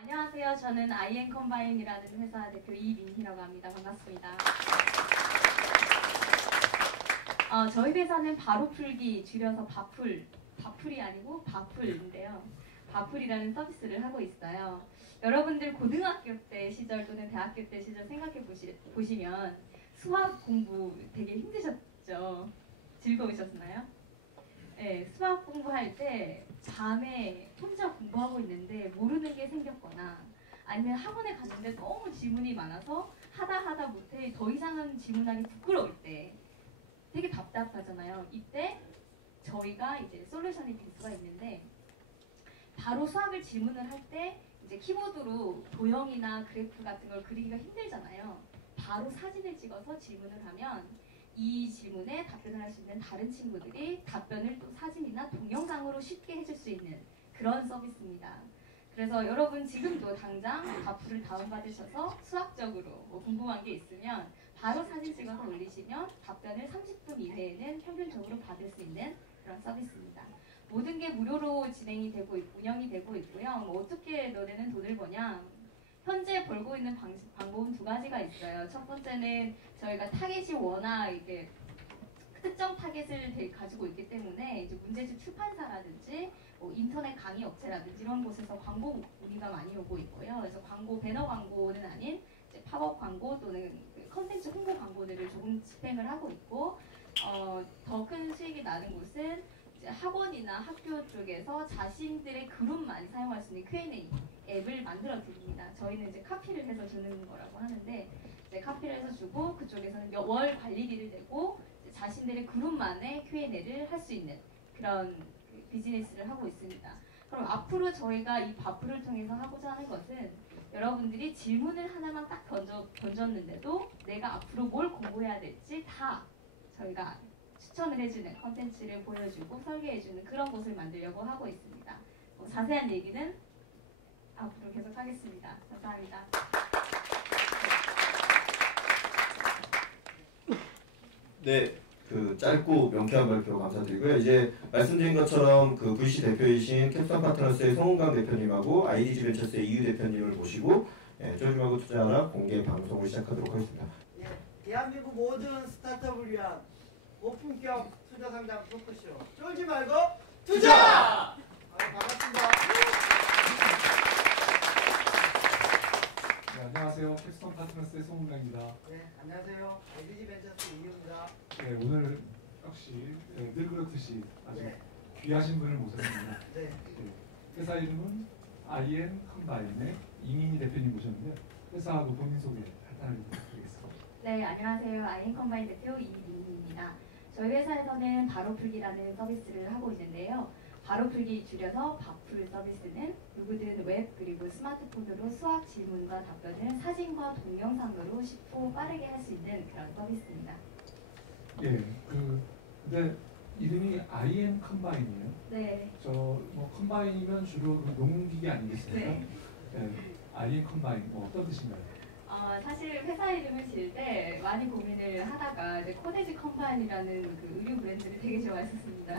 안녕하세요. 저는 IN컴바인이라는 회사 대표 이민희라고 합니다. 반갑습니다. 저희 회사는 바로풀기 줄여서 바풀이 아니고 바풀인데요. 바풀이라는 서비스를 하고 있어요. 여러분들 고등학교 때 시절 또는 대학교 때 시절 생각해 보시면 수학 공부 되게 힘드셨죠? 즐거우셨나요? 네, 수학 공부할 때 밤에 혼자 공부하고 있는데 모르는 게 생겼거나 아니면 학원에 갔는데 너무 지문이 많아서 하다 못해 더 이상은 지문하기 부끄러울 때 되게 답답하잖아요. 이때 저희가 이제 솔루션이 될 수가 있는데 바로 수학을 질문을 할 때 이제 키보드로 도형이나 그래프 같은 걸 그리기가 힘들잖아요. 바로 사진을 찍어서 질문을 하면 이 질문에 답변을 할 수 있는 다른 친구들이 답변을 또 사진이나 동영상으로 쉽게 해줄 수 있는 그런 서비스입니다. 그래서 여러분 지금도 당장 바풀을 다운받으셔서 수학적으로 궁금한 게 있으면 바로 사진 찍어서 올리시면 답변을 30분 이내에는 평균적으로 받을 수 있는 그런 서비스입니다. 모든 게 무료로 진행이 되고 운영이 되고 있고요. 어떻게 너네는 돈을 버냐? 현재 벌고 있는 방법은 두 가지가 있어요. 첫 번째는 저희가 타겟이 워낙 이게 특정 타겟을 가지고 있기 때문에 이제 문제집 출판사라든지 인터넷 강의 업체라든지 이런 곳에서 광고 문의가 많이 오고 있고요. 그래서 배너 광고는 아닌 이제 팝업 광고 또는 컨텐츠 홍보 광고들을 조금 집행을 하고 있고 더 큰 수익이 나는 곳은 이제 학원이나 학교 쪽에서 자신들의 그룹만 사용할 수 있는 Q&A 앱을 만들어 드립니다. 저희는 이제 카피를 해서 주는 거라고 하는데 이제 카피를 해서 주고 그쪽에서는 월 관리비를 내고 자신들의 그룹만의 Q&A를 할 수 있는 그런 비즈니스를 하고 있습니다. 그럼 앞으로 저희가 이 바풀을 통해서 하고자 하는 것은 여러분들이 질문을 하나만 딱 던졌는데도 내가 앞으로 뭘 공부해야 될지 다 저희가 추천을 해주는 컨텐츠를 보여주고 설계해주는 그런 곳을 만들려고 하고 있습니다. 자세한 얘기는 앞으로 계속 하겠습니다. 감사합니다. 네, 그 짧고 명쾌한 발표 감사드리고요. 이제 말씀드린 것처럼 그 VC 대표이신 캡스톤 파트너스의 송은강 대표님하고 IDG 벤처스의 이유 대표님을 모시고 쫄지 투자하라 공개 방송을 시작하도록 하겠습니다. 예, 대한민국 모든 스타트업을 위한 고품격 투자 상담 토크쇼 쫄지 말고 투자! 반갑습니다. 네, 안녕하세요. 캡스톤 파트너스의 송은강입니다. 네, 안녕하세요. IDG 벤처스 이유입니다. 네, 오늘 역시 늘 그렇듯이 아주 네. 귀하신 분을 모셨습니다. 네. 회사 이름은 IN컴바인의 이민희 대표님 모셨는데요. 회사하고 본인 소개 간단하게 부탁드리겠습니다. 네, 안녕하세요. IN컴바인 대표 이민희입니다. 저희 회사에서는 바로풀기라는 서비스를 하고 있는데요. 바로풀기 줄여서 바풀 서비스는 누구든 웹 그리고 스마트폰으로 수학 질문과 답변을 사진과 동영상으로 쉽고 빠르게 할 수 있는 그런 서비스입니다. 예, 근데 이름이 IN컴바인이에요. 네. 뭐 컴바인이면 주로 농기계 아니겠습니까? 네. IN컴바인 어떤 뜻인가요? 사실 회사 이름을 지을 때 많이 고민을 하다가 이제 코데지 컴바인이라는 그 의류 브랜드를 되게 좋아했었습니다.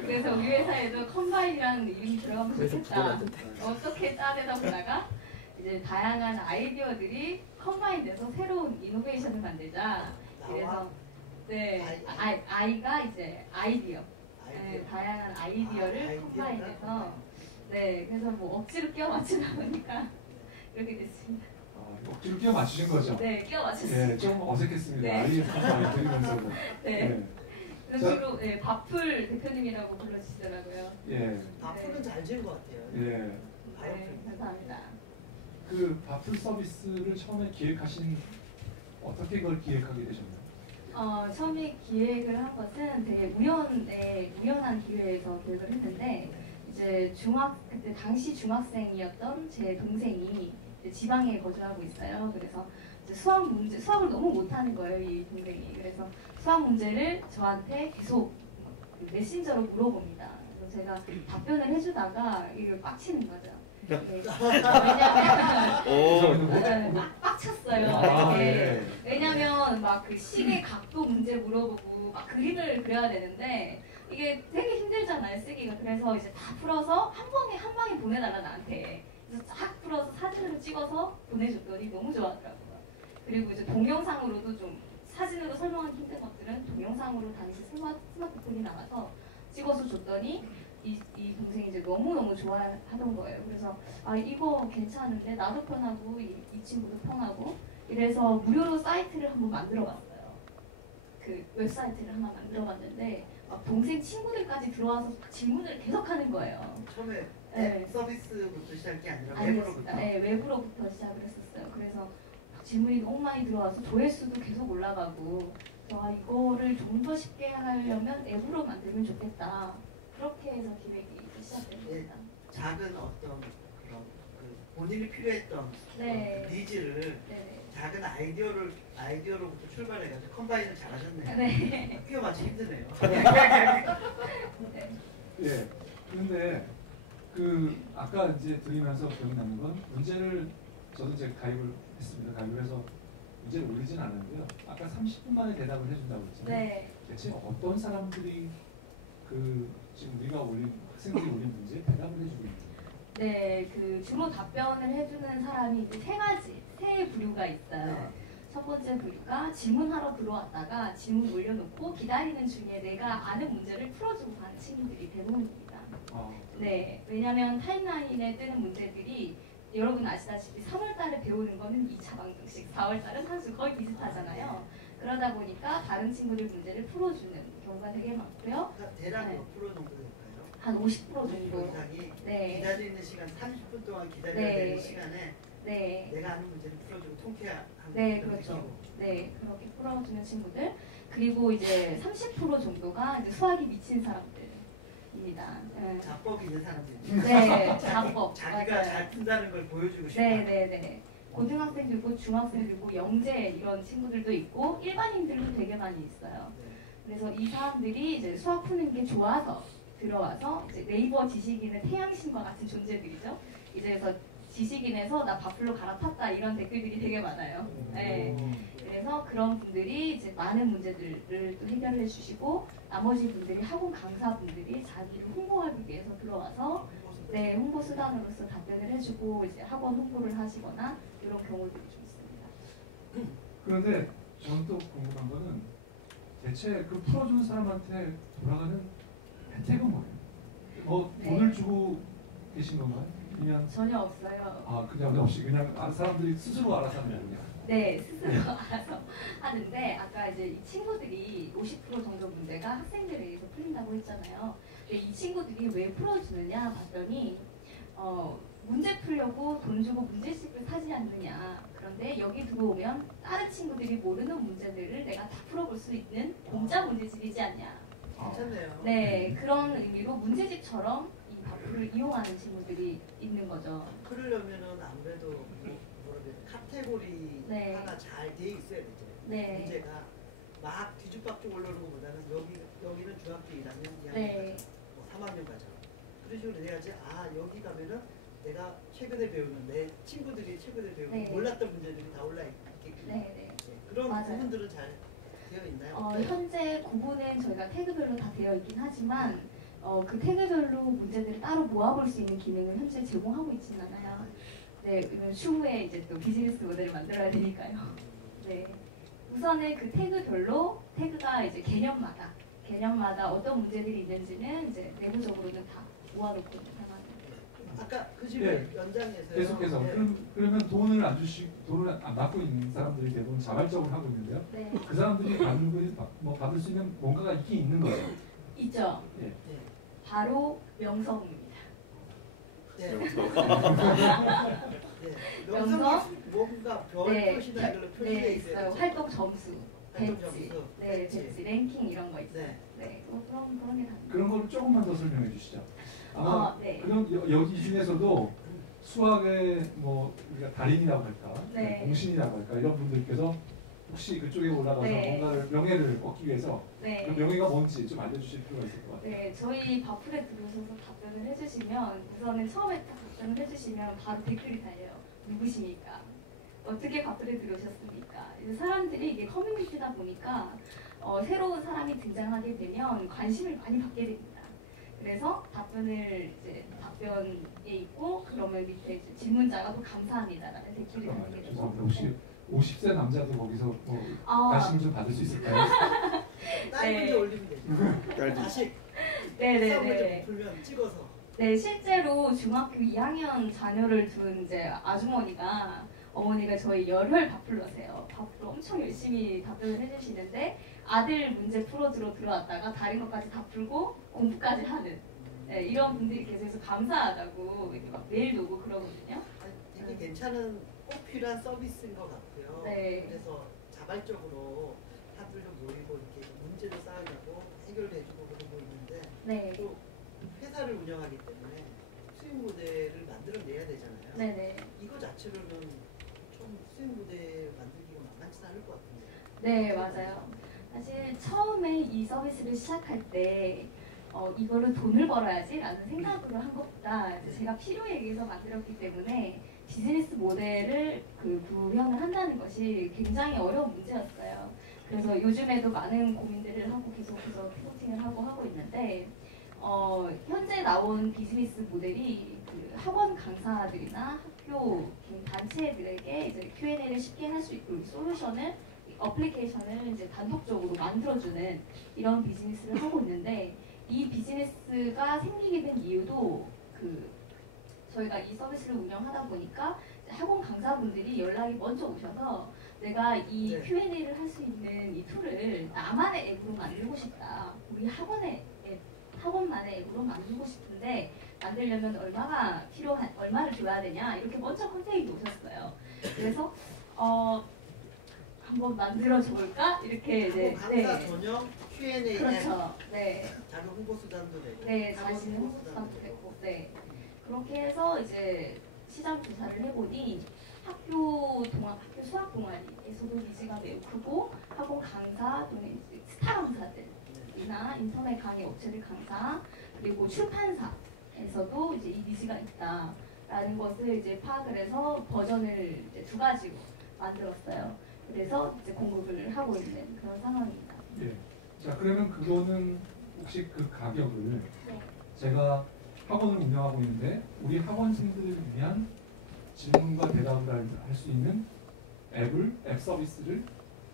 그래서 우리 회사에도 컴바인이라는 이름이 들어가면 좋겠다. 어떻게 짜내다 보다가 이제 다양한 아이디어들이 컴바인돼서 새로운 이노베이션을 만들자. 그래서 네, 아이가 이제 아이디어. 네, 다양한 아이디어를 컴바인해서 네, 그래서 뭐 억지로 끼워 맞추다 보니까 이렇게 됐습니다. 억지로 끼워 맞추신 거죠? 네, 끼워 맞췄습니다. 네, 좀 어색했습니다. 네. IN컴바인 들으면서. 네. 그래서 주로 바풀 대표님이라고 불러주시더라고요. 예. 바풀은 잘 지은 것 같아요. 예. 네, 감사합니다. 그 바풀 서비스를 처음에 기획하신 어떻게 그걸 기획하게 되셨나요? 처음에 기획을 한 것은 되게 우연한 기회에서 기획을 했는데 이제 그때 당시 중학생이었던 제 동생이 지방에 거주하고 있어요. 그래서 이제 수학을 너무 못하는 거예요, 이 동생이. 그래서 수학 문제를 저한테 계속 메신저로 물어봅니다. 그래서 제가 답변을 해주다가 이걸 빡치는 거죠. 네. 왜냐면 빡쳤어요. 아, 이게. 네. 왜냐면 막 그 시계 각도 문제 물어보고 막 그림을 그려야 되는데 이게 되게 힘들잖아요, 쓰기가. 그래서 이제 다 풀어서 한 방에 보내달라 나한테. 그래서 쫙 풀어서 사진으로 찍어서 보내줬더니 너무 좋아하더라고요. 그리고 이제 동영상으로도 좀 사진으로 설명하기 힘든 것들은 동영상으로 당시 스마트폰이 나와서 찍어서 줬더니 이 동생이 이제 너무너무 좋아하던 거예요. 그래서 아 이거 괜찮은데 나도 편하고 이 친구도 편하고 이래서 무료로 사이트를 한번 만들어봤어요. 그 웹사이트를 하나 만들어봤는데 막 동생 친구들까지 들어와서 질문을 계속하는 거예요. 처음에 네. 앱 서비스부터 시작이 아니라 아니었습니다. 웹으로부터. 네, 외부로부터 시작을 했었어요. 그래서 질문이 너무 많이 들어와서 조회수도 계속 올라가고 그래서 아, 이거를 좀 더 쉽게 하려면 앱으로 만들면 좋겠다. 그렇게 해서 기획이 시작된 겁니다. 작은 어떤 그런 그 본인이 필요했던 네. 그 니즈를 네네. 작은 아이디어로부터 출발해가지고 컴바인을 잘하셨네요. 네. 끼워 맞추기 힘드네요. 네. 예. 그런데 그 아까 이제 들으면서 기억나는 건 문제를 저도 이제 가입을 했습니다. 가입을 해서 문제를 올리진 않았는데요. 아까 30분 만에 대답을 해준다고 했잖아요. 네. 대체 어떤 사람들이 그 지금 우리가 올린 학생들이 올린 문제에 대답을 해주고 있는 거예요? 네, 그 주로 답변을 해주는 사람이 이제 세 부류가 있어요. 네. 첫 번째 부류가 질문하러 들어왔다가 질문 올려놓고 기다리는 중에 내가 아는 문제를 풀어주고 가는 친구들이 대부분입니다. 아, 네, 왜냐하면 타임라인에 뜨는 문제들이 여러분 아시다시피 3월달에 배우는 거는 2차 방정식, 4월달은 산수 거의 비슷하잖아요. 그러다 보니까 다른 친구들 문제를 풀어주는 경우가 되게 많고요. 그러니까 대략 네. 몇 프로 정도 될까요? 한 50% 50% 정도. 이상이 네, 기다리는 시간 30분 동안 기다려야 네. 되는 시간에 네. 내가 아는 문제를 풀어주고 통쾌한 네, 그런 그렇죠. 느낌으로. 네, 그렇게 풀어주는 친구들. 그리고 이제 30% 정도가 이제 수학이 미친 사람들입니다. 네, 자법이 있는 사람들이 네, 자법. 자기가 맞아요. 잘 푼다는 걸 보여주고 싶다. 네, 네, 네. 고등학생들고 중학생들고 영재 이런 친구들도 있고 일반인들도 되게 많이 있어요. 네. 그래서 이 사람들이 이제 수학 푸는 게 좋아서 들어와서 이제 네이버 지식인은 태양신과 같은 존재들이죠. 이제 그래서 지식인에서 나 바플로 갈아탔다 이런 댓글들이 되게 많아요. 네. 그래서 그런 분들이 이제 많은 문제들을 또 해결해 주시고 나머지 분들이 학원 강사분들이 자기를 홍보하기 위해서 들어와서 네, 홍보 수단으로서 답변을 해주고 이제 학원 홍보를 하시거나 이런 경우들이 좀 있습니다. 그런데 저는 또 궁금한 거는 대체 그 풀어주는 사람한테 돌아가는 혜택은 뭐예요? 뭐 네. 돈을 주고 계신 건가요? 그냥 전혀 없어요. 아 그냥 없이 그냥 사람들이 스스로 알아서 하는 거냐? 네, 스스로 알아서 하는데 아까 이제 이 친구들이 50% 정도 문제가 학생들에 의해서 풀린다고 했잖아요. 근데 이 친구들이 왜 풀어주느냐 봤더니 문제 풀려고 돈 주고 문제집을 사지 않느냐. 그런데 여기 들어오면 다른 친구들이 모르는 문제들을 내가 다 풀어볼 수 있는 공짜 문제집이지 않냐. 괜찮네요. 네, 그런 의미로 문제집처럼 이 바프를 이용하는 친구들이 있는 거죠. 그러려면은 아무래도 뭐라 그래야 돼, 카테고리 네. 하나 잘 돼 있어야 되죠. 네. 문제가 막 뒤죽박죽 올라오는 것보다는 여기는 중학교 1학년, 2학년, 네. 뭐 3학년까지. 그런 식으로 돼야지 아 여기 가면은 내가 최근에 배우는 내 친구들이 최근에 배우는 네. 몰랐던 문제들이 다 올라 있게끔. 네, 네. 네, 그런 맞아요. 부분들은 잘 되어 있나요? 현재 구분은 저희가 태그별로 다 되어 있긴 하지만 그 태그별로 문제들을 따로 모아볼 수 있는 기능을 현재 제공하고 있지는 않아요. 네, 그러면 추후에 이제 또 비즈니스 모델을 만들어야 되니까요. 네, 우선은 그 태그별로 태그가 이제 개념마다 어떤 문제들이 있는지는 이제 내부적으로는 다 모아놓고 있는 상황입니다. 아까 그 집을 연장해서요. 계속해서 네. 그러면 돈을 안 받고 있는 사람들이 대부분 자발적으로 하고 있는데요. 네, 그 사람들이 받을 수 있는 뭔가가 있긴 있는 거죠. 있죠. 예. 네. 바로 명성입니다. 네. 네. 명성? 명성이 뭔가 별 네, 표시나 이걸로 표시되어 네, 있어요. 있어요. 활동 점수, 활동 배지, 점수, 네, 배지. 배지, 랭킹 이런 거 있어요. 네. 네, 그런 게 다. 그런 거를 조금만 더 설명해 주시죠. 아마 네. 그런 여기 중에서도 수학의 뭐 우리가 달인이라고 할까, 네. 공신이라고 할까 이런 분들께서 혹시 그쪽에 올라가서 네. 뭔가를 명예를 얻기 위해서 네. 그 명예가 뭔지 좀 알려주실 필요가 있을 것 같아요. 네, 저희 바풀에 들어오셔서 답변을 해주시면 우선은 처음에 딱 답변을 해주시면 바로 댓글이 달려요. 누구십니까? 어떻게 바풀에 들어오셨습니까? 이제 사람들이 이게 커뮤니티다 보니까 새로운 사람이 등장하게 되면 관심을 많이 받게 됩니다. 그래서 답변에 있고 그러면 밑에 이제 질문자가 또 감사합니다라는 댓글이 달리게 잠깐만요. 되고. 죄송합니다. 혹시 50세 남자도 거기서 뭐 아, 관심 좀 받을 수 있을까요? 딸 네. 문제 올리면 되죠. 다시 네네네. 문제 못 풀면 찍어서. 네, 실제로 중학교 2학년 자녀를 둔 이제 아주머니가 어머니가 저희 열혈 바풀러세요. 바풀 엄청 열심히 답변을 해주시는데 아들 문제 풀어주러 들어왔다가 다른 것까지 다 풀고 공부까지 하는 네, 이런 분들이 계속해서 감사하다고 이렇게 막 메일도 오고 그러거든요. 아니, 되게 괜찮은 꼭 필요한 서비스인 것 같아요. 네. 그래서 자발적으로 사람들도 모이고 이렇게 문제를 쌓으려고 해결도 해주고 그러고 있는데 네, 또 회사를 운영하기 때문에 수익 모델을 만들어내야 되잖아요. 네네. 이거 자체로는 좀 수익 모델 만들기가 만만치 않을 것 같은데. 네, 맞아요. 사실 처음에 이 서비스를 시작할 때 이거를 돈을 벌어야지라는 생각으로 한 것보다 이제 제가 필요에 의해서 만들었기 때문에 비즈니스 모델을 구현을 한다는 것이 굉장히 어려운 문제였어요. 그래서 요즘에도 많은 고민들을 하고 계속해서 피vo팅을 하고 있는데 현재 나온 비즈니스 모델이 그 학원 강사들이나 학교 개인 단체들에게 이제 Q&A를 쉽게 할 수 있고 솔루션을 어플리케이션을 이제 단독적으로 만들어주는 이런 비즈니스를 하고 있는데 이 비즈니스가 생기게 된 이유도 저희가 이 서비스를 운영하다 보니까 학원 강사분들이 연락이 먼저 오셔서 내가 이 네. Q&A를 할 수 있는 이 툴을 나만의 앱으로 만들고 싶다. 우리 학원만의 앱으로 만들고 싶은데 만들려면 얼마를 줘야 되냐 이렇게 먼저 컨택이 오셨어요. 그래서 한번 만들어 볼까 이렇게 이제 강사 전용 Q&A 앱. 그렇죠. 네. 자료 홍보 수단도 되고. 네, 학원 자신의 홍보 홍보수단도 되고, 네. 그렇게 해서 이제 시장 조사를 해보니 학교 수학 동아리에서도 니즈가 매우 크고 학원 강사 또는 이제 스타 강사들이나 인터넷 강의 업체들 강사 그리고 출판사에서도 이제 이 니즈가 있다라는 것을 이제 파악을 해서 버전을 이제 2가지로 만들었어요. 그래서 이제 공급을 하고 있는 그런 상황입니다. 예. 자, 그러면 그거는 혹시 그 가격을 네. 제가 학원을 운영하고 있는데 우리 학원생들을 위한 질문과 대답을 할 수 있는 앱 서비스를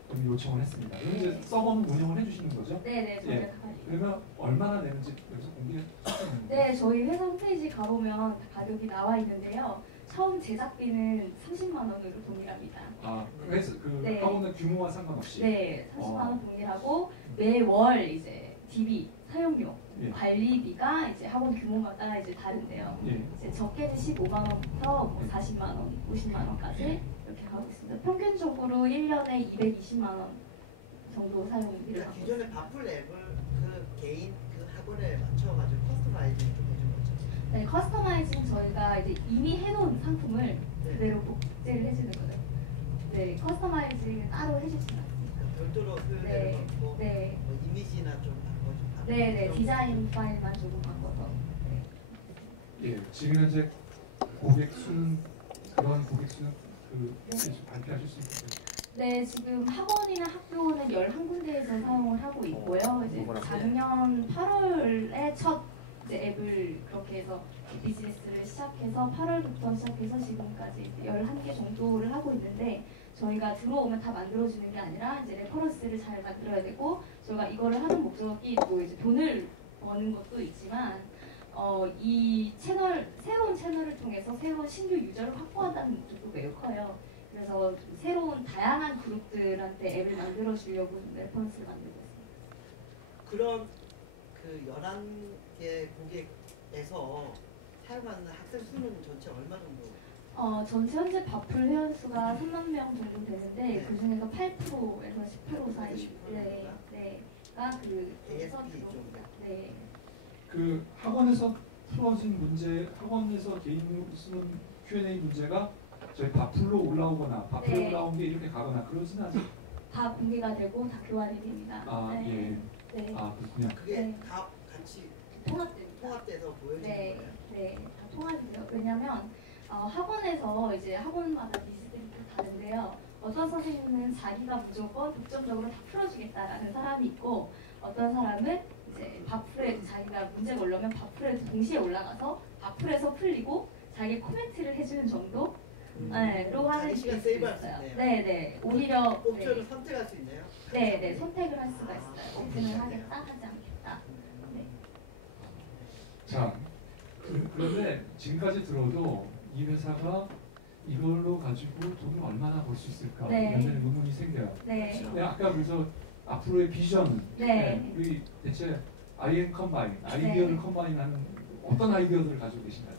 좀 요청을 했습니다. 그럼 이제 서버는 운영을 해주시는 거죠? 네네, 저희가 예. 다 관리. 그러면 얼마나 내는지 여기서 공개해 주시면 네, 저희 회사 홈페이지 가보면 가격이 나와 있는데요. 처음 제작비는 30만 원으로 동일합니다. 아, 그래서 그 네. 학원의 규모와 상관없이. 네, 30만 원 동일하고 매월 이제 DB 사용료 예. 관리비가 이제 학원 규모마다 이제 다른데요. 예. 이제 적게는 15만 원부터 뭐 40만 원, 50만 원까지 이렇게 가고 있습니다. 평균적으로 1년에 220만 원 정도 사용비를 그러니까 하고 기존의 바풀 앱을 그 개인 그 학원에 맞춰가지고 커스터마이징 좀 해준 거죠. 네, 커스터마이징 저희가 이제 이미 해놓은 상품을 그대로 복제를 해주는 거예요. 네, 커스터마이징은 따로 해주시면 안 돼요. 별도로 표현을 네, 넣고 네, 뭐 이미지나 좀 바꿔주고. 네, 네, 디자인 파일만 조금 바꿔서. 네. 예. 지금 현재 고객 수는 그런 고객 수는 발표하실 수 있을까요? 네, 지금 학원이나 학교는 11군데에서 사용을 하고 있고요. 이제 작년 8월에 첫 이제 앱을 그렇게 해서 비즈니스를 시작해서 8월부터 시작해서 지금까지 11개 정도를 하고 있는데 저희가 들어오면 다 만들어주는 게 아니라 이제 레퍼런스를 잘 만들어야 되고 저희가 이거를 하는 목적이 뭐 이제 돈을 버는 것도 있지만 이 새로운 채널을 통해서 새로운 신규 유저를 확보한다는 목적도 매우 커요. 그래서 새로운 다양한 그룹들한테 앱을 만들어 주려고 레퍼런스를 만들고 있습니다. 그런 그 11개 고객에서 사용하는 학생 수는 전체 얼마 정도? 전체 현재 바풀 회원수가 3만 명 정도 되는데 그 중에서 8%에서 10% 사이 10% 네가 그 ASP 서비스로 쪽. 네. 그 학원에서 풀어진 문제, 학원에서 개인 쓰는 Q&A 문제가 저희 바풀로 올라오거나 바풀에 네. 올라온 게 이렇게 가거나 그러지는 않죠. 다 공개가 되고 다 교환이 됩니다. 아, 네. 예. 네. 아, 그렇군요. 그게 네. 다 같이 통합됩니다. 통합돼서 보여지는 네, 거예요. 네, 다 통합이 돼요. 왜냐면 학원에서 이제 학원마다 니즈들이 좀 다른데요. 어떤 선생님은 자기가 무조건 독점적으로 다 풀어주겠다라는 사람이 있고, 어떤 사람은 이제 밥풀에 자기가 문제가 올라오면 밥풀에 동시에 올라가서 밥풀에서 풀리고 자기 코멘트를 해주는 정도. 네, 로 하는 자기 시간 케이스도 세이브할 수 있어요. 있네요. 네, 네, 오히려 옵션을 네, 선택할 수 있네요. 네, 네, 선택을 할 수가 있어요. 아, 오픈을 하겠다, 하지 않겠다. 네. 자, 그런데 지금까지 들어도 이 회사가 이걸로 가지고 돈을 얼마나 벌 수 있을까? 네. 이런 데는 의문이 생겨요. 네, 근데 아까 그래서 앞으로의 비전, 네. 우리 대체 아이앤 컴바인, 아이디어를 네. 컴바인하는 어떤 아이디어들을 가지고 계신가요?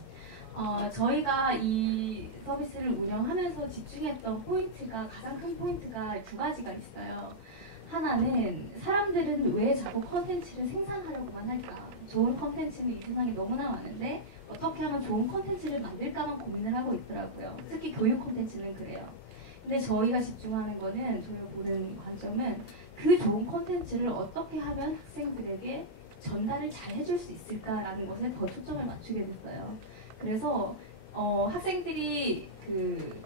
저희가 이 서비스를 운영하면서 집중했던 포인트가, 가장 큰 포인트가 두 가지가 있어요. 하나는 사람들은 왜 자꾸 컨텐츠를 생산하려고만 할까? 좋은 컨텐츠는 이 세상에 너무나 많은데 어떻게 하면 좋은 컨텐츠를 만들까만 고민을 하고 있더라고요. 특히 교육 컨텐츠는 그래요. 근데 저희가 집중하는 거는, 저희가 보는 관점은 그 좋은 컨텐츠를 어떻게 하면 학생들에게 전달을 잘 해줄 수 있을까라는 것에 더 초점을 맞추게 됐어요. 그래서 학생들이 그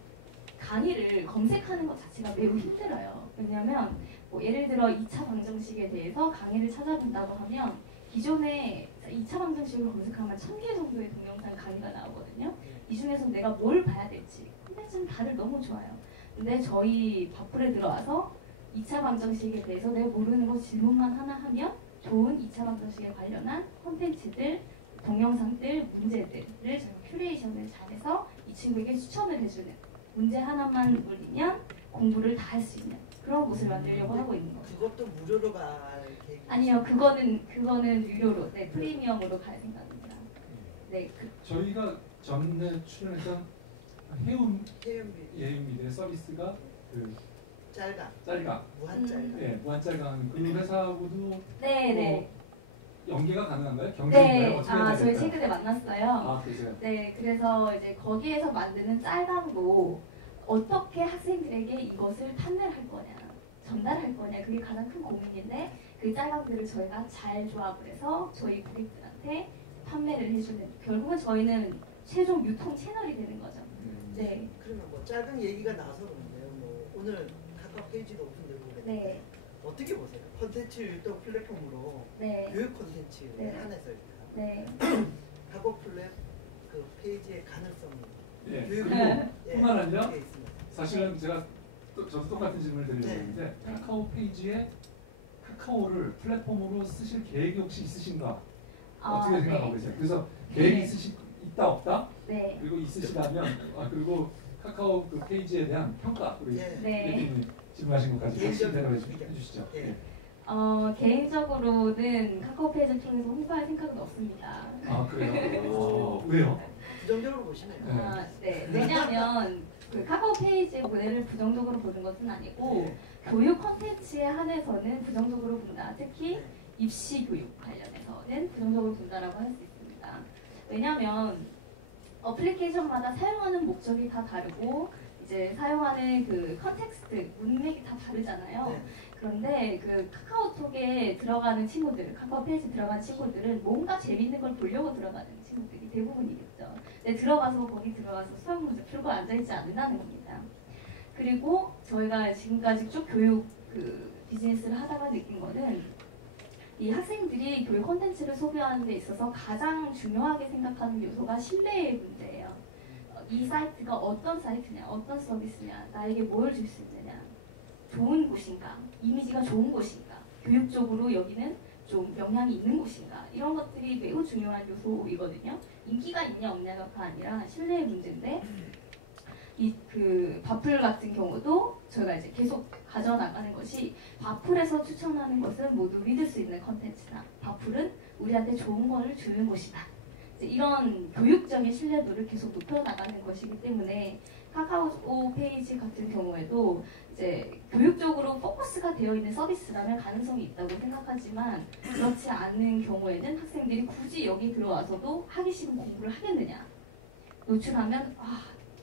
강의를 검색하는 것 자체가 매우 힘들어요. 왜냐하면 뭐 예를 들어 2차 방정식에 대해서 강의를 찾아본다고 하면 기존에 2차 방정식을 검색하면 1000개 정도의 동영상 강의가 나오거든요. 이 중에서 내가 뭘 봐야 될지 콘텐츠는 다들 너무 좋아요. 근데 저희 밥풀에 들어와서 2차 방정식에 대해서 내가 모르는 거 질문만 하나 하면 좋은 2차 방정식에 관련한 콘텐츠들, 동영상들, 문제들을 저희가 큐레이션을 잘해서 이 친구에게 추천을 해주는, 문제 하나만 올리면 공부를 다 할 수 있는 그런 곳을 만들려고 하고 있는 거죠. 그것도 무료로 갈 계획이 아니요, 그거는 유료로, 네, 프리미엄으로 갈 생각입니다. 네, 저희가 전에 출연했던 해운 태연비 예인미디어 서비스가 그 짤강 짤강, 무한짤강 예, 무한짤강 그 회사하고도 네, 네, 연계가 가능한가요? 경쟁인가요? 네. 어떻게 해야 저희 될까요? 최근에 만났어요. 아, 그러세요? 네, 그래서 이제 거기에서 만드는 짤방도 어떻게 학생들에게 이것을 판매할 거냐, 전달할 거냐, 그게 가장 큰 고민인데 그 짤방들을 저희가 잘 조합을 해서 저희 고객들한테 판매를 해주는, 결국은 저희는 최종 유통 채널이 되는 거죠. 네, 그러면 뭐 짤강 얘기가 나와서 그런데요. 뭐 오늘 카카오 페이지도 오픈되고 그랬는데 네, 어떻게 보세요? 컨텐츠 유통 플랫폼으로 네, 교육 컨텐츠에 네. 한해서 일단 네. 카카오 플랫 그 페이지의 가능성이 예. 교육 뿐만 아니라 어떻게 있습니다. 사실은 제가 저도 똑같은 질문을 드리려고 네. 했는데 카카오 페이지에 카카오를 플랫폼으로 쓰실 계획이 혹시 있으신가? 어떻게 네. 생각하고 계세요? 그래서 계획이 네. 있다 없다? 네. 그리고 있으시다면 그리고 카카오 그 페이지에 대한 평가 우리 예. 네. 대표님이 질문하신 것까지 같이 개인적인 대답해 의견. 해주시죠. 예. 예. 개인적으로는 카카오 페이지를 통해서 홍보할 생각은 없습니다. 아 그래요? 오. 왜요? 부정적으로 보시네요. 네. 네. 왜냐하면 그 카카오 페이지의 모델을 부정적으로 보는 것은 아니고 네. 교육 콘텐츠에 한해서는 부정적으로 본다. 특히 네. 입시 교육 관련해서는 부정적으로 본다라고 할 수 있습니다. 왜냐하면 어플리케이션마다 사용하는 목적이 다 다르고 이제 사용하는 그 컨텍스트, 문맥이 다 다르잖아요. 네. 그런데 그 카카오톡에 들어가는 친구들, 카카오 페이지 들어간 친구들은 뭔가 재밌는 걸 보려고 들어가는 친구들이 대부분이겠죠. 근데 거기 들어가서 수학 문제 풀고 앉아있지 않는다는 겁니다. 그리고 저희가 지금까지 쭉 교육 그 비즈니스를 하다가 느낀 거는 이 학생들이 교육 콘텐츠를 소비하는 데 있어서 가장 중요하게 생각하는 요소가 신뢰의 문제예요. 이 사이트가 어떤 사이트냐, 어떤 서비스냐, 나에게 뭘 줄 수 있느냐, 좋은 곳인가, 이미지가 좋은 곳인가, 교육적으로 여기는 좀 영향이 있는 곳인가, 이런 것들이 매우 중요한 요소이거든요. 인기가 있냐 없냐가 아니라 신뢰의 문제인데, 이 그 바풀 같은 경우도 저희가 이제 계속 가져나가는 것이, 바풀에서 추천하는 것은 모두 믿을 수 있는 컨텐츠다. 바풀은 우리한테 좋은 거를 주는 곳이다. 이제 이런 교육적인 신뢰도를 계속 높여나가는 것이기 때문에 카카오 페이지 같은 경우에도 이제 교육적으로 포커스가 되어 있는 서비스라면 가능성이 있다고 생각하지만, 그렇지 않은 경우에는 학생들이 굳이 여기 들어와서도 하기 싫은 공부를 하겠느냐, 노출하면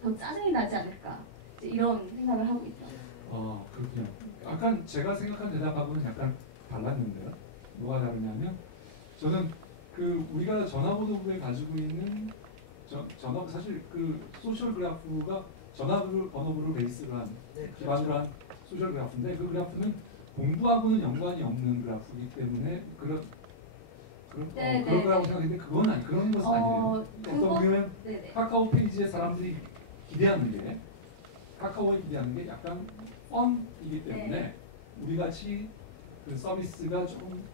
더 짜증이 나지 않을까, 이제 이런 생각을 하고 있죠. 그렇군요. 아까 제가 생각한 대답하고는 약간 달랐는데요. 뭐가 다르냐면 저는 그 우리가 전화번호부에 가지고 있는 전화 사실 그 소셜 그래프가 전화번호부를 베이스로 한 네, 기반으로 한 소셜 그래프인데 그 그래프는 공부하고는 연관이 없는 그래프이기 때문에 그런 네, 그런 네, 거라고 네. 생각했는데 그건 아니 그런 것은 아니에요. 어떤 그거- 의미면 네네. 카카오 페이지에 사람들이 기대하는 게 카카오에 기대하는 게 약간 펀이기 때문에 네. 우리 같이 그 서비스가 조금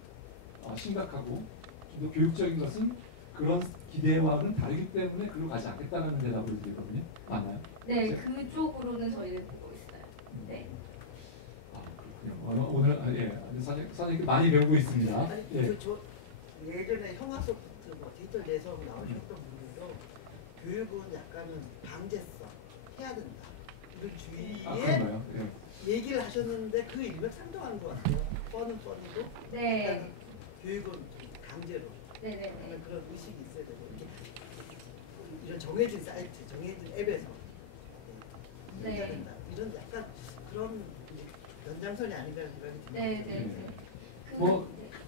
심각하고 좀 더 교육적인 것은 그런 기대와는 다르기 때문에 그로 가지 않겠다는 대답을 드리거든요. 맞나요? 네, 그쪽으로는 저희는 보고 있어요. 네. 아, 그렇군요. 오늘 사장님 많이 배우고 있습니다. 아니 예. 저 예전에 형학소프트 뭐 디지털 내성 나오셨던 분들도 교육은 약간은 방제성 해야 된다 이런 아, 주의에 그런가요? 예. 얘기를 하셨는데 그 일맥상통한 것 같아요. 뻔은 뻔이고 네. 약간 교육은 좀 강제로 네네네. 하는 그런 의식이 있어야 되고 이렇게 이런 정해진 사이트, 정해진 앱에서 네. 해야 된다 이런 약간 그런 연장선이 아닌가 생각이 듭니다. 네네. 뭐,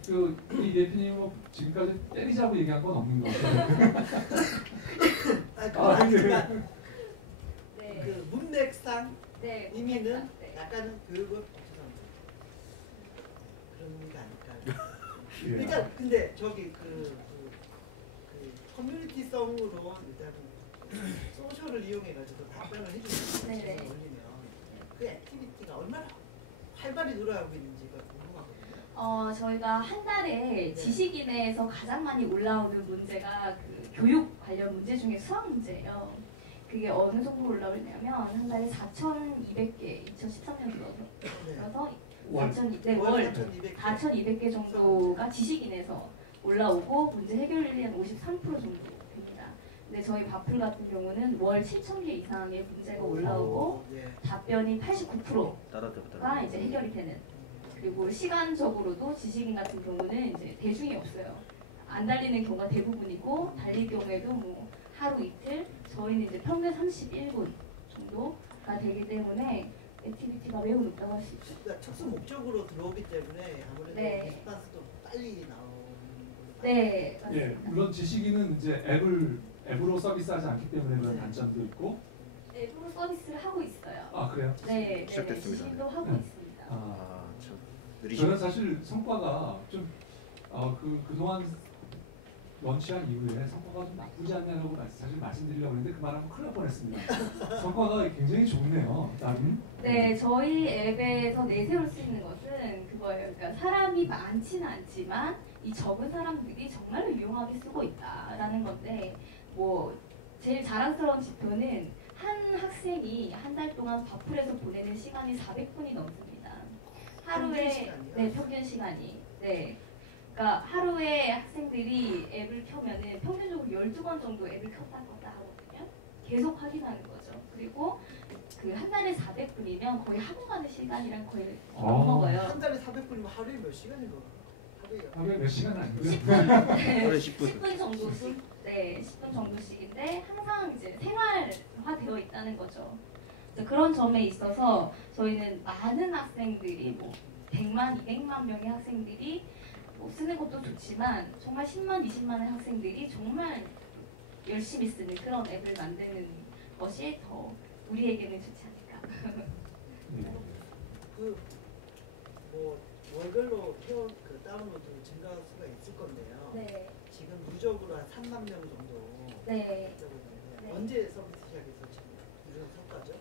이 대표님 뭐 지금까지 때리자고 얘기한 건 없는 것 같아요. 그건 아니지만 네. 그 문맥상 네. 의미는 네. 약간은 교육은 죄송합니다. 그런 게 아닐까. 예. 일단 근데 저기 그 커뮤니티성으로 일단 소셜을 이용해가지고 답변을 해주는 네네. 질문을 올리면 그 액티비티가 얼마나 활발히 돌아가고 있는지가 궁금하거든요. 저희가 한 달에 지식인에서 가장 많이 올라오는 문제가 그 교육 관련 문제 중에 수학 문제예요. 그게 어느 정도 올라오냐면 한 달에 4,200개 2013년도라서 월. 4,200개 정도가 지식인에서 올라오고 문제 해결률이 한 53% 정도 됩니다. 근데 저희 바풀 같은 경우는 월 7,000개 이상의 문제가 올라오고 네. 답변이 89%가 이제 해결이 되는. 그리고 시간적으로도 지식인 같은 경우는 이제 대중이 없어요. 안 달리는 경우가 대부분이고 달릴 경우에도 뭐 하루 이틀, 저희는 이제 평균 31분 정도가 되기 때문에 액티비티가 매우 높다고 할 수 있죠. 그러니까 특수 목적으로 들어오기 때문에 아무래도 네. 리스판스도 빨리 나오는 네, 예, 맞습니다. 물론 지식인은 이제 앱으로 서비스하지 않기 때문에 그런 단점도 있고. 앱으로 서비스를 하고 있어요. 아 그래요? 네, 시작됐습니다. 지식인도 하고 네. 있습니다. 참 저는 사실 성과가 좀 그동안 런치한 이후에 성과가 좀 나쁘지 않냐고 사실 말씀드리려고 했는데 그 말하면 큰일 날 뻔했습니다. 성과가 굉장히 좋네요. 나름. 네, 저희 앱에서 내세울 수 있는 것은 그거예요. 그러니까 사람이 많지는 않지만 이 적은 사람들이 정말로 유용하게 쓰고 있다라는 건데 뭐 제일 자랑스러운 지표는 한 학생이 한 달 동안 바풀에서 보내는 시간이 400분이 넘습니다. 하루에 평균 시간이요? 네, 평균 시간이. 네. 그러니까 하루에 학생들이 앱을 켜면은 평균적으로 12번 정도 앱을 켰다 껐다 하거든요. 계속 확인하는 거죠. 그리고 그 한 달에 400분이면 거의 학원 가는 시간이랑 거의 먹어요. 한 달에 400분이면 하루에 몇 시간인 거야? 하루에 하루에 몇 시간 아니고요? 10분, 네, 하루에 10분. 10분 정도씩, 네, 10분 정도씩인데 항상 이제 생활화되어 있다는 거죠. 그래서 그런 점에 있어서 저희는 많은 학생들이 뭐 100만, 200만 명의 학생들이 뭐 쓰는 것도 좋지만 정말 10만, 20만의 학생들이 정말 열심히 쓰는 그런 앱을 만드는 것이 더 우리에게는 좋지 않을까. 뭐 월별로 회원 다운로드 증가 수가 있을 건데요. 네, 지금 누적으로 한 3만 명 정도 네. 있다고 하는데 네. 언제 서비스 시작해서 지금 이런 성과죠?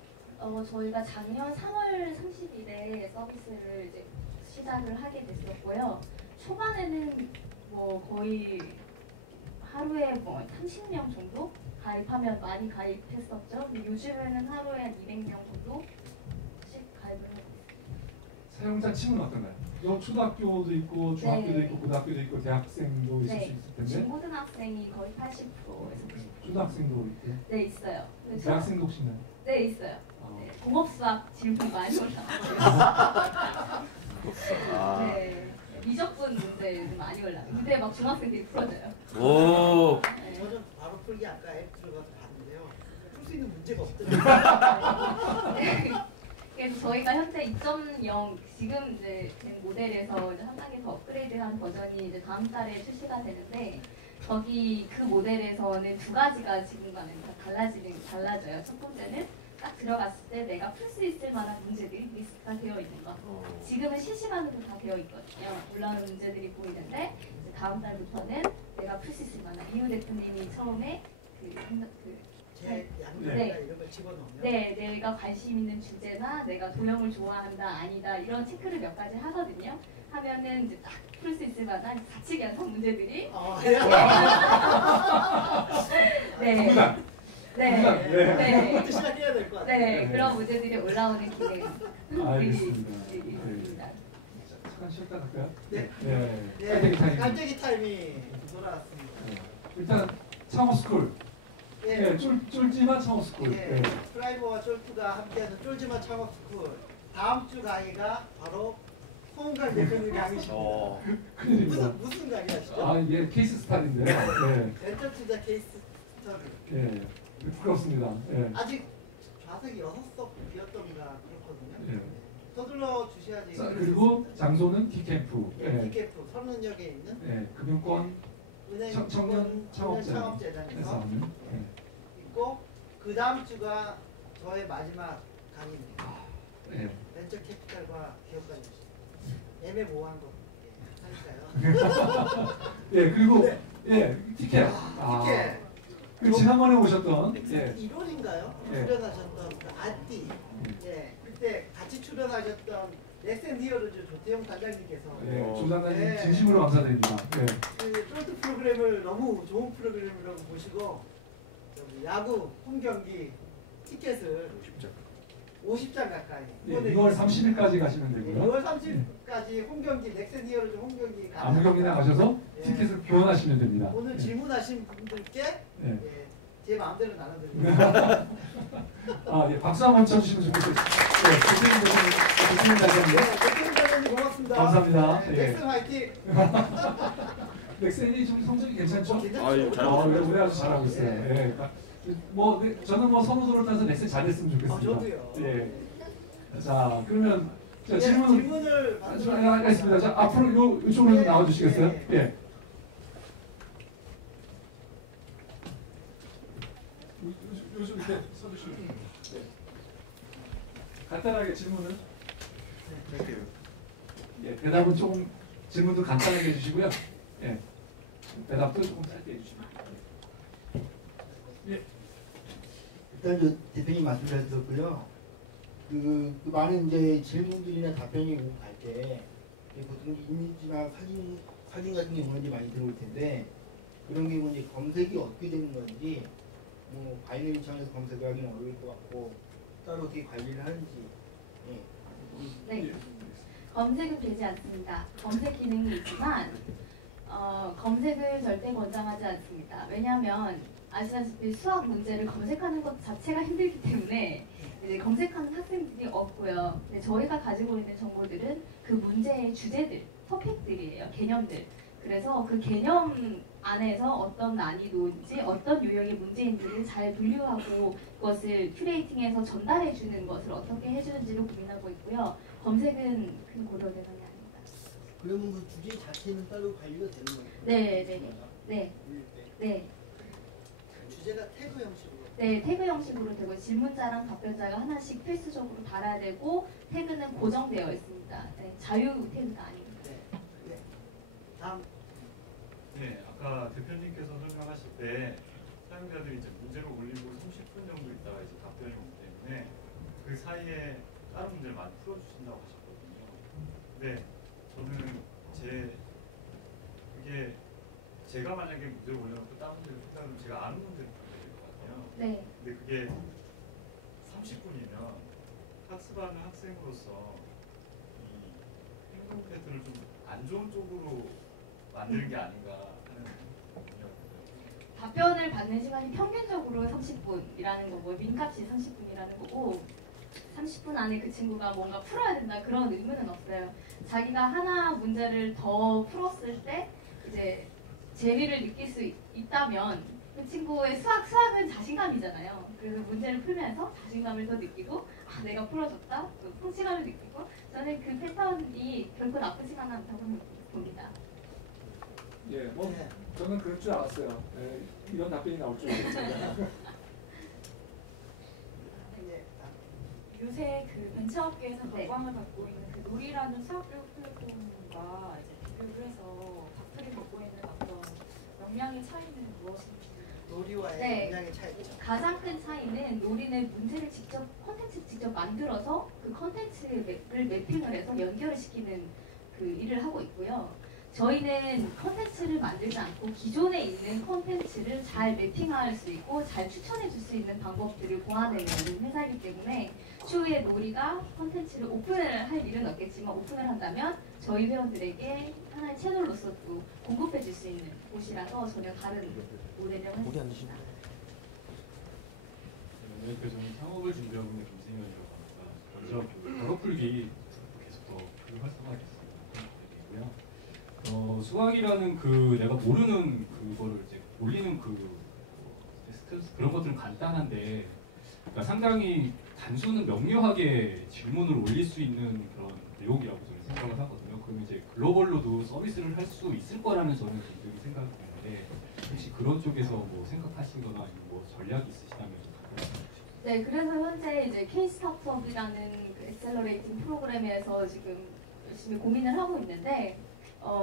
저희가 작년 3월 30일에 서비스를 이제 시작을 하게 됐었고요. 초반에는 뭐 거의 하루에 뭐 30명 정도 가입하면 많이 가입했었죠. 근데 요즘에는 하루에 한 200명 정도씩 가입을 하고 있습니다. 사용자 층은 어떤가요? 또 초등학교도 있고 중학교도 네. 있고 고등학교도 있고 대학생도 있을 수 네, 있을 텐데 중고등학생이 거의 80%에서 90%. 초등학생도 있고 네, 있어요. 근데 대학생도 혹시 있나요? 네, 있어요. 아, 네, 공업수학 질문 많이 올라와요. 아. 네, 미적분 문제 요즘 많이 올라와요. 근데 막 중학생들이 풀어줘요. 오. 네. 저는 바로 풀기 아까 앱 들어가서 봤는데요. 풀 수 있는 문제가 없더라고요. 네. 그래서 저희가 현재 2.0 지금 이제 된 모델에서 이제 한 단계 더 업그레이드한 버전이 이제 다음 달에 출시가 되는데 거기 그 모델에서는 두 가지가 지금과는 다 달라져요. 첫 번째는 딱 들어갔을 때 내가 풀 수 있을 만한 문제들이 리스트가 되어 있는 것. 지금은 실시간으로 다 되어 있거든요. 올라오는 문제들이 보이는데 이제 다음 달부터는 내가 풀 수 있을 만한 이유 대표님이 처음에 제 양면이나 네. 이런 걸 집어넣으면 네, 내가 관심 있는 주제나 내가 도형을 좋아한다 아니다 이런 체크를 몇 가지 하거든요. 하면은 이제 딱 풀 수 있을 만한 사칙 연산 문제들이 네. 정답. 네. 정답. 네. 그것도 시작해야 될 것 같아요. 네, 그런 문제들이 올라오는 기회들이 알겠습니다. 있습니다. 잠깐 쉬었다 갈까요? 네. 네. 네, 깔때기 타임. 깔때기 타임이 돌아왔습니다. 일단 창업스쿨. 예, 네, 쫄지마 창업스쿨. 예, 네. 프라이버와 쫄프가 함께하는 쫄지마 창업스쿨 다음 주 강의가 바로 송은강 대표님 강의십니다. 큰일입니다. 무슨 강의 하시죠? 아, 이게 케이스 스타일인데요. 네. 벤처 투자 케이스 스터디. 예. 부끄럽습니다. 예. 아직 좌석이 6석 비었던가 그렇거든요. 예. 서둘러 주셔야지. 자, 그리고 장소는 T캠프. 예, 예. 티켓프 선릉역에 있는 예. 금융권 은행 청년 창업재단에서 창업재단에서 하는. 예. 있고 그 다음 주가 저의 마지막 강의입니다. 예. 벤처 캐피탈과 기업 관련 애매모호한 거 하니까요. 예. 그리고 네. 예. 티켓. 티켓. 그 지난번에 오셨던 예. 1월인가요? 예. 출연하셨던 그 아띠. 예. 그때 같이 출연하셨던 넥센히어로즈 조태용 단장님께서 예. 조장관님 네. 진심으로 감사드립니다. 예. 그 쫄트 프로그램을 너무 좋은 프로그램이라고 보시고 야구 홈 경기 티켓을 50장 가까이 예. 6월 30일까지 가시면 되고요. 6월 30일까지 홈 경기 넥센히어로즈 홈 경기 아무 경기나 가셔서 예. 티켓을 교환하시면 됩니다. 오늘 예. 질문하신 분들께 예. 예, 제 마음대로 나눠드립니다. 아, 예. 박수 한번 쳐주시면 좋겠어요. 예. 대표님 다시 한번. 네, 대표님 단장님 고맙습니다. 감사합니다. 네, 예. 넥슨 화이팅. 넥센이 좀 성적이 괜찮죠? 괜찮죠? 잘하고 있어요. 올해 아주 잘하고 있어요. 예. 뭐 저는 뭐 선호도를 따서 넥센 잘했으면 좋겠습니다. 저도요. 예. 자, 그러면 자, 예, 질문을 하겠습니다. 자, 앞으로 이쪽으로 예, 나와주시겠어요? 예. 예. 요즘 이렇게 서주시면 돼요. 네. 간단하게 질문은 예, 대답은 조금 질문도 간단하게 해주시고요. 예, 대답도 조금 짧게 해주시면 돼요. 예. 일단 저 대표님 말씀 잘 들었고요. 그 많은 이제 질문들이나 답변이 오고 갈 때 보통 이미지나 사진 같은 경우는 이제 많이 들어올 텐데 그런 경우 이제 검색이 어떻게 되는 건지 뭐 바이너리 창에서 검색하기는 어려울 것 같고 따로 어떻게 관리를 하는지. 예. 네. 검색은 되지 않습니다. 검색 기능이 있지만 검색을 절대 권장하지 않습니다. 왜냐하면 아시다시피 수학 문제를 검색하는 것 자체가 힘들기 때문에 이제 검색하는 학생들이 없고요. 근데 저희가 가지고 있는 정보들은 그 문제의 주제들, 토픽들이에요. 개념들. 그래서 그 개념 안에서 어떤 난이도인지 어떤 유형의 문제인지를 잘 분류하고 그것을 큐레이팅해서 전달해 주는 것을 어떻게 해주는지를 고민하고 있고요. 검색은 큰 고려 대상이 아닙니다. 그러면 그 주제 자체는 따로 관리가 되는 거예요? 네. 네. 주제가 태그 형식으로. 네, 태그 형식으로 되고 질문자랑 답변자가 하나씩 필수적으로 달아야 되고 태그는 고정되어 있습니다. 네, 자유 태그가 아닙니다. 네. 네. 다음. 네, 아까 대표님께서 설명하실 때 사용자들이 이제 문제를 올리고 30분 정도 있다가 이제 답변이 오기 때문에 그 사이에 다른 문제를 많이 풀어주신다고 하셨거든요. 근데 저는 그게 제가 만약에 문제를 올려놓고 다른 문제를 풀다면 제가 아는 문제를 풀게 될 것 같아요. 네. 근데 그게 30분이면 학습하는 학생으로서 이 행동 패턴을 좀 안 좋은 쪽으로 만드는 게 아닌가 하는 고민이었거든요. 답변을 받는 시간이 평균적으로 30분이라는 거고 민값이 30분이라는 거고 30분 안에 그 친구가 뭔가 풀어야 된다 그런 의무는 없어요. 자기가 하나 문제를 더 풀었을 때 이제 재미를 느낄 수 있다면 그 친구의 수학은 자신감이잖아요. 그래서 문제를 풀면서 자신감을 더 느끼고 아 내가 풀어줬다, 또 성취감을 느끼고 저는 그 패턴이 결코 나쁘지만 않다고 봅니다. 예, 뭐 네. 저는 그럴 줄 알았어요. 예, 이런 답변이 나올 줄 알았어요. 네. 요새 그 벤처업계에서 네. 각광을 받고 있는 그 놀이라는 수학 교육 플랫폼과 이제 비교를 해서 박플이 갖고 있는 어떤 역량의 차이는 무엇인지. 놀이와의 네. 영향의 차이죠. 가장 큰 차이는 놀이는 문제를 직접 컨텐츠를 직접 만들어서 그 컨텐츠를 매핑을 해서 연결을 시키는 그 일을 하고 있고요. 저희는 컨텐츠를 만들지 않고 기존에 있는 컨텐츠를 잘 매핑할 수 있고 잘 추천해 줄 수 있는 방법들을 보완해내는 회사이기 때문에 추후에 놀이가 컨텐츠를 오픈을 할 일은 없겠지만 오픈을 한다면 저희 회원들에게 하나의 채널로서 또 공급해 줄 수 있는 곳이라서 전혀 다른 모델을 했습니다. 네, 그 저는 창업을 준비하고 있는 김승현이라고 합니다. 먼저 그 바로풀기 계속 더 활성화됐습니다. 수학이라는 그 내가 모르는 그거를 이제 올리는 그 그런 것들은 간단한데, 그러니까 상당히 단수는 명료하게 질문을 올릴 수 있는 그런 내용이라고 저는 생각을 하거든요. 그럼 이제 글로벌로도 서비스를 할 수 있을 거라는 저는 굉장히 생각을 하는데, 혹시 그런 쪽에서 뭐 생각하시거나 아니면 뭐 전략이 있으시다면 좀 답변해 주시죠. 네, 그래서 현재 이제 K-스타트업이라는 그 엑셀러레이팅 프로그램에서 지금 열심히 고민을 하고 있는데,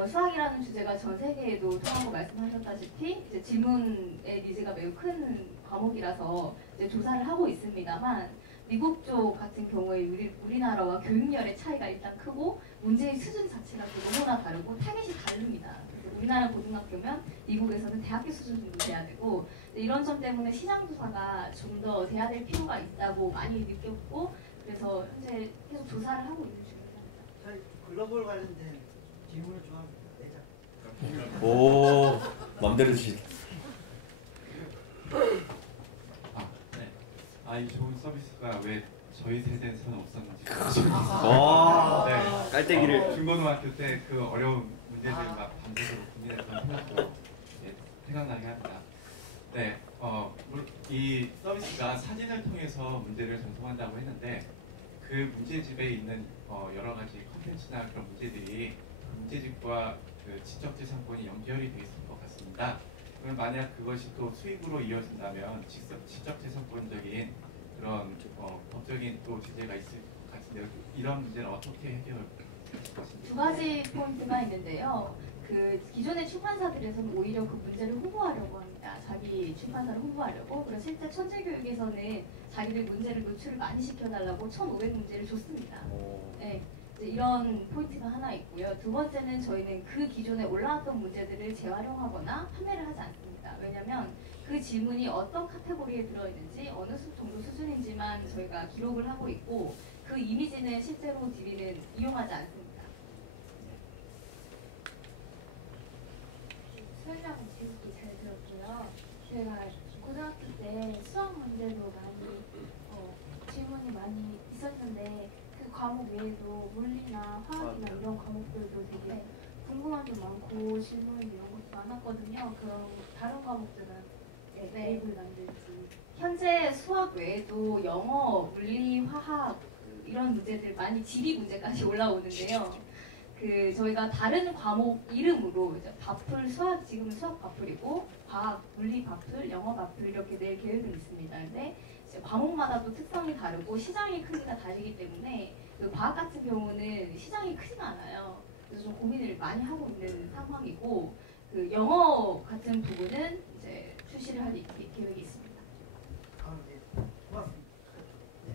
수학이라는 주제가 전 세계에도 통하고 말씀하셨다시피 이제 질문의 니즈가 매우 큰 과목이라서 이제 조사를 하고 있습니다만 미국 쪽 같은 경우에 우리나라와 교육열의 차이가 일단 크고 문제의 수준 자체가 또 너무나 다르고 타겟이 다릅니다. 그래서 우리나라 고등학교면 미국에서는 대학교 수준으로 돼야 되고 이런 점 때문에 시장 조사가 좀 더 돼야 될 필요가 있다고 많이 느꼈고 그래서 현재 계속 조사를 하고 있는 중입니다. 저희 글로벌 관련된 질문을 좋아합니다. 내자. 오, 맘대로 지. 이 좋은 서비스가 왜 저희 세대에서는 없었는지. 와, 네. 깔때기를. 중고등학교 때 그 어려운 문제들 막 밤새도록 고민했던 생각도 생각나게 합니다. 네, 이 서비스가 사진을 통해서 문제를 전송한다고 했는데 그 문제집에 있는 여러 가지 컨텐츠나 그런 문제들이 그 문제집과 그 지적재산권이 연결이 되어 있을 것 같습니다. 그러면 만약 그것이 또 수익으로 이어진다면 지적재산권적인 그런 법적인 또 제재가 있을 것 같은데요. 이런 문제는 어떻게 해결할 것인지. 두 가지 포인트가 있는데요. 그 기존의 출판사들에서는 오히려 그 문제를 홍보하려고 합니다. 자기 출판사를 홍보하려고. 그래서 실제 천재교육에서는 자기들 문제를 노출을 많이 시켜달라고 1,500문제를 줬습니다. 네, 이제 이런 포인트가 하나 있고요. 두 번째는 저희는 그 기존에 올라왔던 문제들을 재활용하거나 판매를 하지 않습니다. 왜냐하면 그 질문이 어떤 카테고리에 들어있는지 어느 정도 수준인지만 저희가 기록을 하고 있고 그 이미지는 실제로 DB는 이용하지 않습니다. 설명 재밌게 잘 들었고요. 제가 고등학교 때 수학 문제도 많이 질문이 많이 있었는데 그 과목 외에도 물리나 화학이나 이런 과목들도 되게 궁금한 점 많고 질문 이런 것도 많았거든요. 그럼 다른 과목들은 앱을 만들지. 현재 수학 외에도 영어, 물리, 화학 이런 문제들 많이 지리 문제까지 올라오는데요. 그 저희가 다른 과목 이름으로 이제 바풀 수학 지금은 수학 바풀이고 과학, 물리 바풀, 영어 바풀 이렇게 낼 계획은 있습니다. 근데 이제 과목마다도 특성이 다르고 시장의 크기가 다르기 때문에 그 과학 같은 경우는 시장이 크지가 않아요. 그래서 좀 고민을 많이 하고 있는 상황이고 그 영어 같은 부분은 이제 출시를 할 계획이 있습니다. 네. 고맙습니다. 네.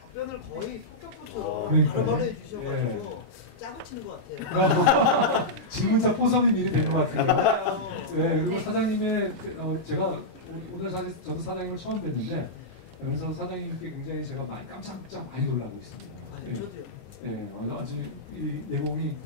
답변을 거의 성격부터 그러니까요. 바로바로 해주셔가지고 짜고 치는 것 같아요. 질문자 포섭이 미리 된 것 같아요. 맞아요. 네, 그리고 사장님의 제가 오늘 사실 저도 사장님을 처음 뵀는데 그래서 사장님께 굉장히 제가 깜짝 많이 놀라고 있습니다. 아니, 저도요. 네, 아주 이 내공이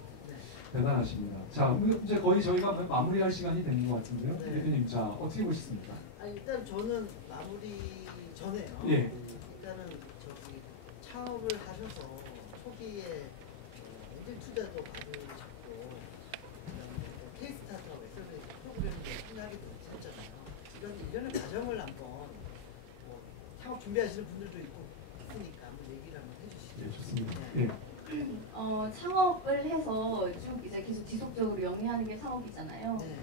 대단하십니다. 자, 이제 거의 저희가 마무리할 시간이 되는 것 같은데요. 네. 대표님, 자 어떻게 보셨습니까? 일단 저는 마무리 전에요. 예. 일단은 저기 창업을 하셔서 초기에 엔젤 투자도 받으셨고 K-스타트업 프로그램을 참여하게 되셨잖아요. 이런 일련의 과정을 한번 뭐 창업 준비하시는 분들도 있고 있으니까 한번 얘기를 한번 해주시죠. 네, 좋습니다. 네. 예. 창업을 해서 쭉 이제 계속 지속적으로 영위하는 게 창업이잖아요. 네.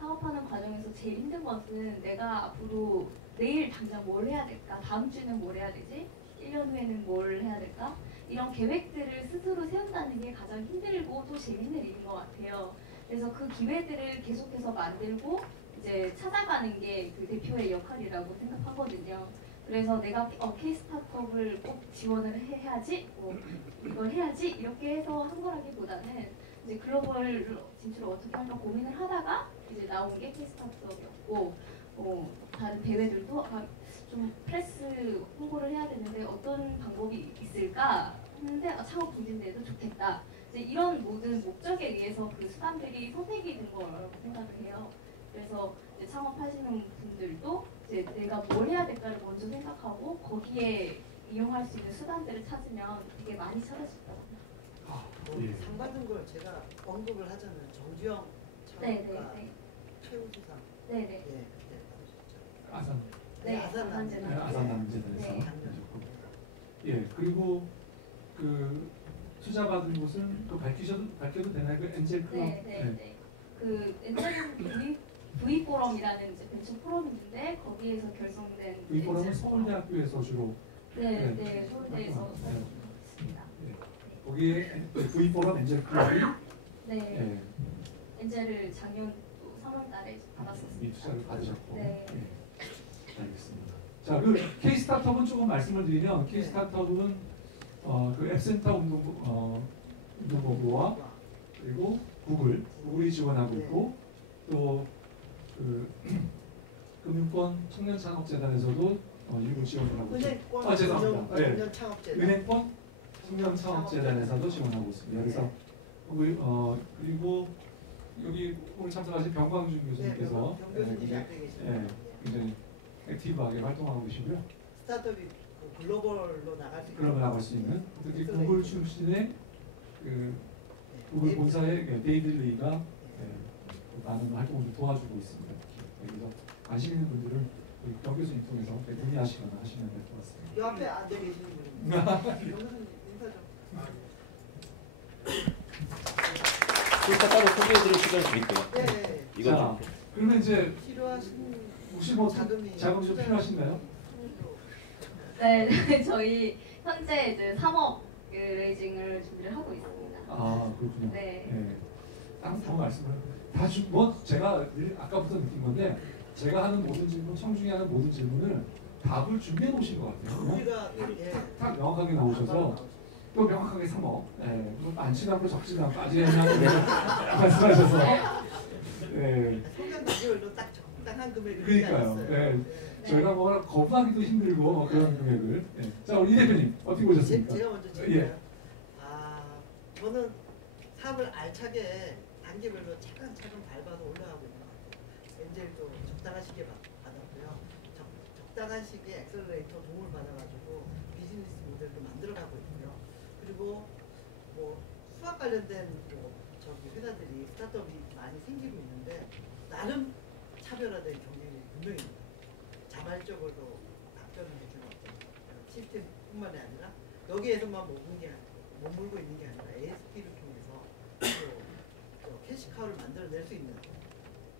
사업하는 과정에서 제일 힘든 것은 내가 앞으로 내일 당장 뭘 해야 될까? 다음 주는 뭘 해야 되지? 1년 후에는 뭘 해야 될까? 이런 계획들을 스스로 세운다는 게 가장 힘들고 또 재밌는 일인 것 같아요. 그래서 그 기회들을 계속해서 만들고 이제 찾아가는 게 그 대표의 역할이라고 생각하거든요. 그래서 내가 K-스타트업을 꼭 지원을 해야지, 이걸 해야지 이렇게 해서 한 거라기보다는 이제 글로벌 진출을 어떻게 할까 고민을 하다가 이제 나온 게 K-스타트업이었고 다른 대회들도 좀 프레스 홍보를 해야 되는데 어떤 방법이 있을까 했는데 창업 중진대도 좋겠다. 이제 이런 모든 목적에 의해서 그 수단들이 선택이 된 거라고 생각을 해요. 그래서 이제 창업하시는 분들도 이제 내가 뭘 해야 될까를 먼저 생각하고 거기에 이용할 수 있는 수단들을 찾으면 되게 많이 찾아질 거예요. 예. 상 받은 걸 제가 언급을 하자면 정주영 창업가 최우수상. 네네. 예, 그때 받으셨죠. 아산. 네, 아산 네, 아산남재단에서 네. 해주셨고. 예, 그리고 그 투자 받은 곳은 또 밝혀도 되나요? 그 엔젤 클럽. 네. 그 엔젤 V포럼이라는 이제 벤처 포럼인데 거기에서 결성된 이 포럼은 서울대학교에서 주로. 네, 서울대에서 네. 있습니다. 거기에 V포럼 엔젤 클럽이 네. 엔젤을 작년 3월달에 받았었습니다. 이 투자를 받으셨고. 네. 예. 알겠습니다. 자, 그 K 스타트업은 조금 말씀을 드리면 K 스타트업은 그 앱센터 운동본부와 그리고 구글이 지원하고 있고 또 그 금융권 청년창업재단에서도 일부 지원을 하고 있습니다. 은행권 죄송합니다. 네. 청년 창업재단. 은행권 청년창업재단에서도 지원하고 있습니다. 그래서 그리고 여기 오늘 참석하신 병광준 교수님께서 병 교수님이 앞에 계십니다. 예, 굉장히 액티브하게 활동하고 계시고요. 스타트업이 그 글로벌로 나갈 수 글로벌 나갈 수 있는 특히 구글 출신의 그 구글 본사의 데이비드 리가 많은 활동을 좀 도와주고 있습니다. 그래서 관심 있는 분들은 병 교수님 통해서 문의하시거나 하시면 될 것 같습니다. 이 앞에 앉아 계시는 분입니다. 병 교수님 인사 좀. 그러니까 따로 소개해드릴 시간을 드릴게요. 네. 이거 자, 그러면 이제 필요하신 혹시 뭐 자금이 자금 좀 필요하신가요? 네, 저희 현재 이제 3억 레이징을 준비를 하고 있습니다. 아, 그렇군요. 네. 예. 더 말씀을 제가 아까부터 느낀 건데 제가 하는 모든 질문, 청중이 하는 모든 질문을 답을 준비해 놓으신 것 같아요. 우리가 딱 명확하게 나오셔서 또 명확하게 3억. 예. 많지도 않고 적지도 않고 아주 애매하게 말씀하셔서. 예. 성장 비율로 딱 적당한 금액을 그러니까요. 예. 저희가 뭐 거부하기도 힘들고 뭐 그런 금액을. 예. 자, 우리 이 대표님 어떻게 보셨습니까? 제가 먼저 질문해요. 저는 사업을 알차게 단계별로 차근차근 밟아서 올라가고 있는 것 같아요. 엔젤도 적당한 시기에 받았고요. 적당한 시기에 엑셀러레이터 도움을 받아가지고 비즈니스 모델도 만들어가고 있고요. 그리고 뭐 수학 관련된 회사들이 스타트업이 많이 생기고 있는데 나름 차별화된 경쟁력이 분명히 있습니다. 자발적으로 답변을 해주는 어떤 시스템뿐만이 아니라 여기에서만 머물고 있는 게 아니라 ASP를 통해서 또 캐시카우를 만들어낼 수 있는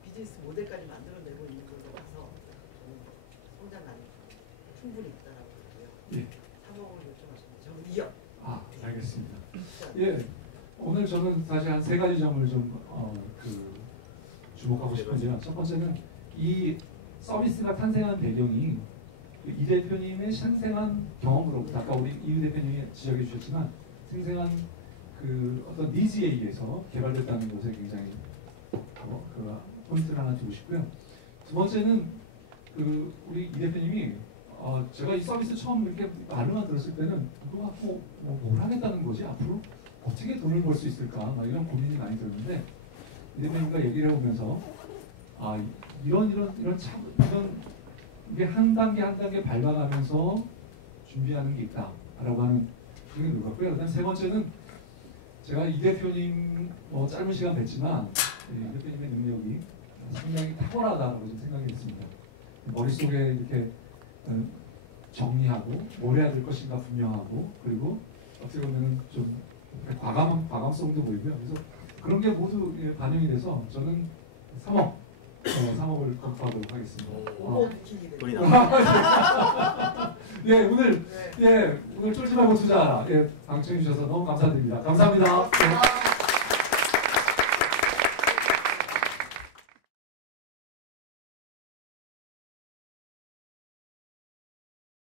비즈니스 모델까지 만들어내고 있는 걸로 봐서 성장감이 충분히 있다라고 보고요. 예. 3억을 요청하시면 저는 2억. 아, 알겠습니다. 예. 오늘 저는 사실 한 3가지 점을 좀 주목하고 싶은데요. 첫 번째는 이 서비스가 탄생한 배경이 이 대표님의 생생한 경험으로부터 아까 우리 이 대표님이 지적해 주셨지만 생생한 그 어떤 니즈에 의해서 개발됐다는 것에 굉장히 그 포인트를 하나 두고 싶고요. 두 번째는 그 우리 이 대표님이 제가 이 서비스 처음 이렇게 말로만 들었을 때는 그거 갖고 뭘 하겠다는 거지 앞으로 어떻게 돈을 벌 수 있을까 막 이런 고민이 많이 들었는데 이 대표님과 얘기를 해보면서 이런 이게 한 단계 한 단계 밟아가면서 준비하는 게 있다라고 하는 그게 놀랐고요. 그다음 세 번째는 제가 이 대표님 짧은 시간 뵀지만 대표님의 능력이 상당히 탁월하다고 좀 생각이 됐습니다. 머릿속에 이렇게 정리하고 뭘 해야 될 것인가 분명하고 그리고 어떻게 보면 좀 과감성도 보이고요. 그래서 그런 게 모두 반영이 돼서 저는 3억을 검토하도록 하겠습니다. 오, 미친이네. 돈이 나. 예, 오늘 쫄지 말고 투자하라. 예, 방청해 주셔서 너무 감사드립니다. 감사합니다. 예.